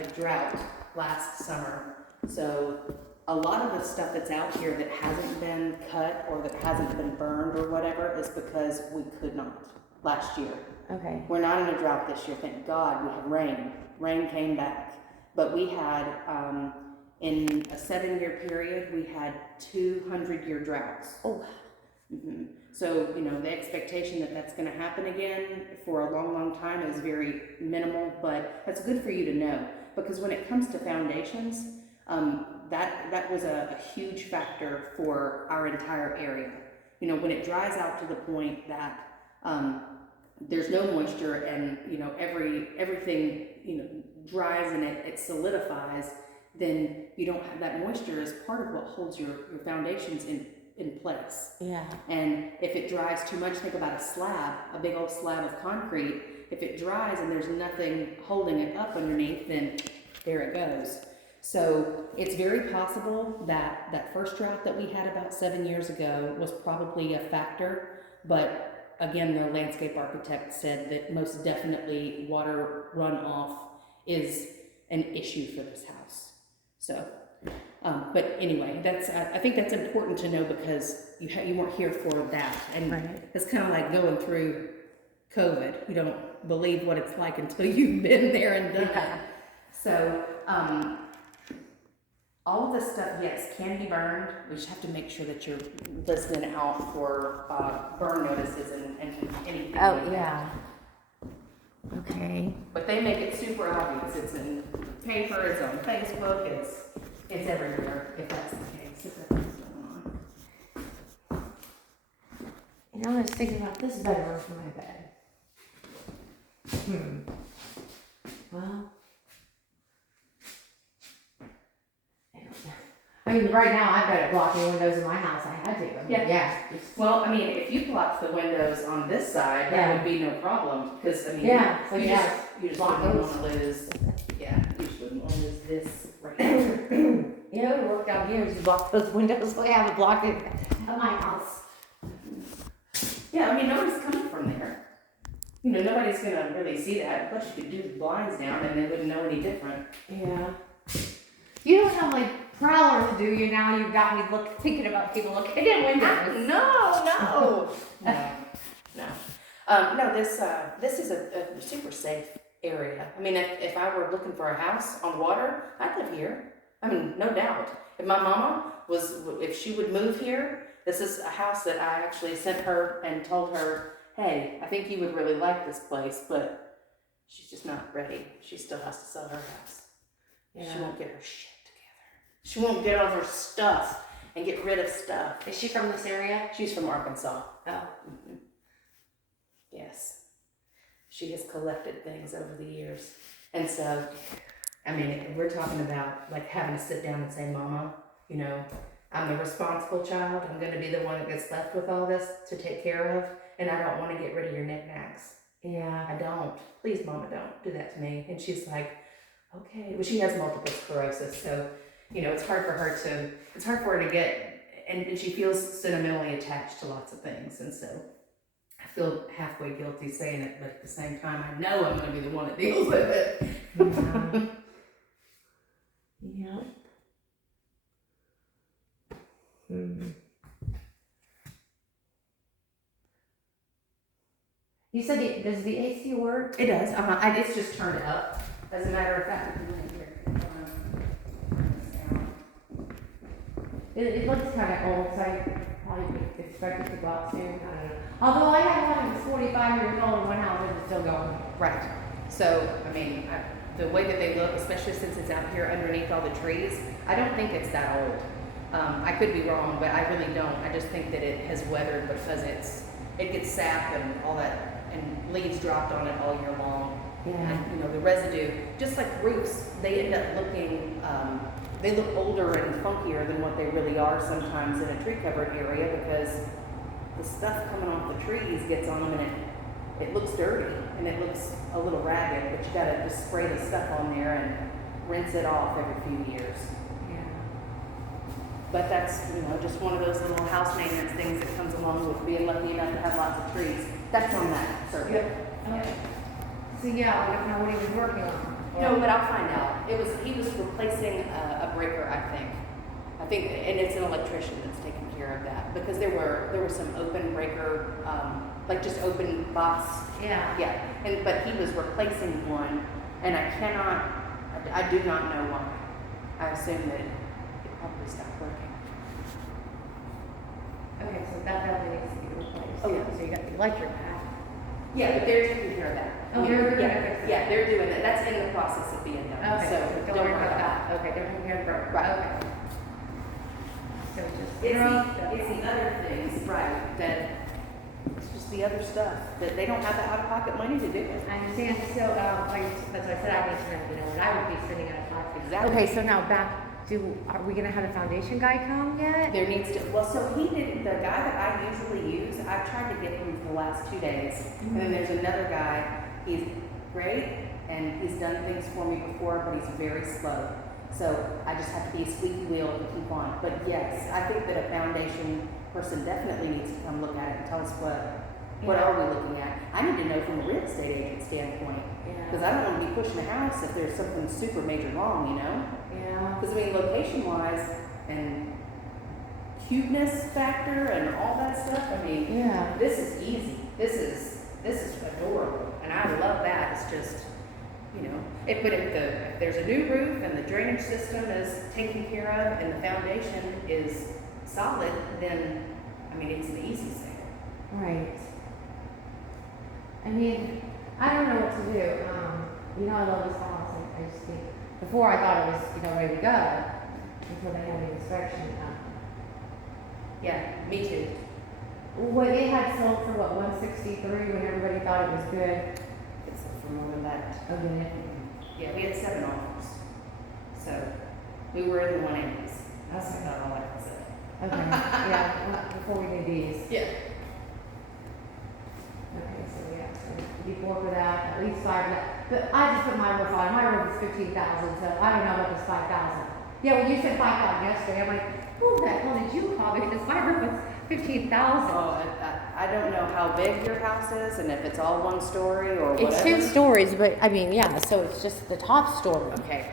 a drought last summer. So a lot of the stuff that's out here that hasn't been cut or that hasn't been burned or whatever is because we could not last year. Okay. We're not in a drought this year, thank God. We have rain. Rain came back. But we had, in a 7-year period, we had 200-year droughts. Oh. Mm-hmm. So, the expectation that that's going to happen again for a long, long time is very minimal, but that's good for you to know. Because when it comes to foundations, that was a huge factor for our entire area. When it dries out to the point that there's no moisture and everything dries and it solidifies, then you don't have that moisture is part of what holds your foundations in place. Yeah. And if it dries too much, think about a big old slab of concrete. If it dries and there's nothing holding it up underneath, then there it goes. So it's very possible that that first drought that we had about 7 years ago was probably a factor, but again, the landscape architect said that most definitely water runoff is an issue for this house. So, but anyway, I think that's important to know because you weren't here for that, and right. It's kind of like going through COVID. You don't believe what it's like until you've been there and done it. So, all of this stuff, yes, can be burned. We just have to make sure that you're listening out for burn notices and anything. Oh, like yeah. That. Okay. But they make it super obvious. It's in paper, it's on Facebook, it's everywhere, if that's the case, if that's what's going on. I was thinking about this bedroom for my bed. Well, I mean, right now I've got it blocking windows in my house. I had to. Yeah. Well, if you blocked the windows on this side, that would be no problem. Because, you just block wouldn't those. want to lose, you just wouldn't want to lose this right here. It worked out here. You block those windows. So I haven't blocked it at my house. Yeah, nobody's coming from there. Nobody's going to really see that. Plus, you could do the blinds down and they wouldn't know any different. Yeah. You don't have like prowlers, do you? Now you've got me thinking about people looking in windows. No. No, this is a super safe area. If I were looking for a house on water, I'd live here. No doubt. If my mama if she would move here, this is a house that I actually sent her and told her, hey, I think you would really like this place, but she's just not ready. She still has to sell her house. Yeah. She won't get her shit together. She won't get all her stuff and get rid of stuff. Is she from this area? She's from Arkansas. Oh. Mm-hmm. Yes. She has collected things over the years. And so, we're talking about like having to sit down and say, Mama, I'm the responsible child. I'm going to be the one that gets left with all this to take care of. And I don't want to get rid of your knickknacks. Yeah. I don't. Please, Mama, don't do that to me. And she's like, okay. Well, she has multiple sclerosis. So, it's hard for her to get, and she feels sentimentally attached to lots of things. And so I feel halfway guilty saying it, but at the same time, I know I'm going to be the one that deals with it. Yeah. You said, does the AC work? It does. It's just turned up. As a matter of fact, it looks kind of old, so I probably would expect it to go out soon. I don't know. Although I have one that's 45 years old and one house is still going. Right. So, the way that they look, especially since it's out here underneath all the trees, I don't think it's that old. I could be wrong, but I really don't. I just think that it has weathered because it gets sap and all that, and leaves dropped on it all year long. Yeah. And, the residue, just like roofs, they end up looking, they look older and funkier than what they really are sometimes in a tree-covered area because the stuff coming off the trees gets on them and it looks dirty and it looks a little ragged, but you gotta just spray the stuff on there and rinse it off every few years. Yeah. But that's, just one of those little house maintenance things that comes along with being lucky enough to have lots of trees. That's on that survey. Yep. Okay. So yeah, I don't know what he was working on. No, but I'll find out. He was replacing a breaker, I think. And it's an electrician that's taking care of that, because there were some open breaker, like just open box. Yeah. Yeah, but he was replacing one, and I do not know why. I assume that it probably stopped working. Okay, so that building needs to be replaced. Oh, yeah. So you got the electric back. Yeah, but they're taking care of that. Oh, they're gonna yeah, fix it. yeah, they're doing that. That's in the process of being done. Okay, So don't worry about that. Okay, they're taking care of it. Right. Okay. So just. It's the other things, right, that, it's just the other stuff, that they don't have the out-of-pocket money to do it. I understand, so, like, that's what I said, I need to know, you know, what I would be spending out of pocket. Exactly. Okay, so now back to, are we gonna have a foundation guy come yet? There needs to, well, so he did, the guy that I usually use, I've tried to get him for the last 2 days. And then there's another guy, he's great, and he's done things for me before, but he's very slow. So I just have to be a squeaky wheel to keep on. But yes, I think that a foundation person definitely needs to come look at it and tell us what are we looking at. I need to know from a real estate agent standpoint. Because I don't want to be pushing a house if there's something super major wrong, you know? Yeah. Because I mean, location-wise and cuteness factor and all that stuff, I mean, Yeah. this is easy. This is adorable, and I love that. It's just, you know, but if there's a new roof and the drainage system is taken care of and the foundation is solid, then I mean, it's an easy sale. Right. I mean, I don't know what to do. You know, I love this house. I just think, before I thought it was, you know, ready to go until they had the inspection. Yeah, me too. Well, it had sold for what, 163 when everybody thought it was good. It's for more than that. Oh, did it? Yeah, we had 7 offers, so we were in the 180s. That's Okay. about all I can say. Okay, yeah, well, before we did these. Yeah. Okay, so yeah, so before for that, at least 5. But I just put my roof on. My roof is 15,000, so I don't know about this 5,000. Yeah, when you said 5,000 yesterday, I'm like, who the hell did you call? Because my roof was 15,000. Oh, I don't know how big your house is and if it's all one story or whatever. It's 10 stories, but I mean, yeah, so it's just the top story. Okay,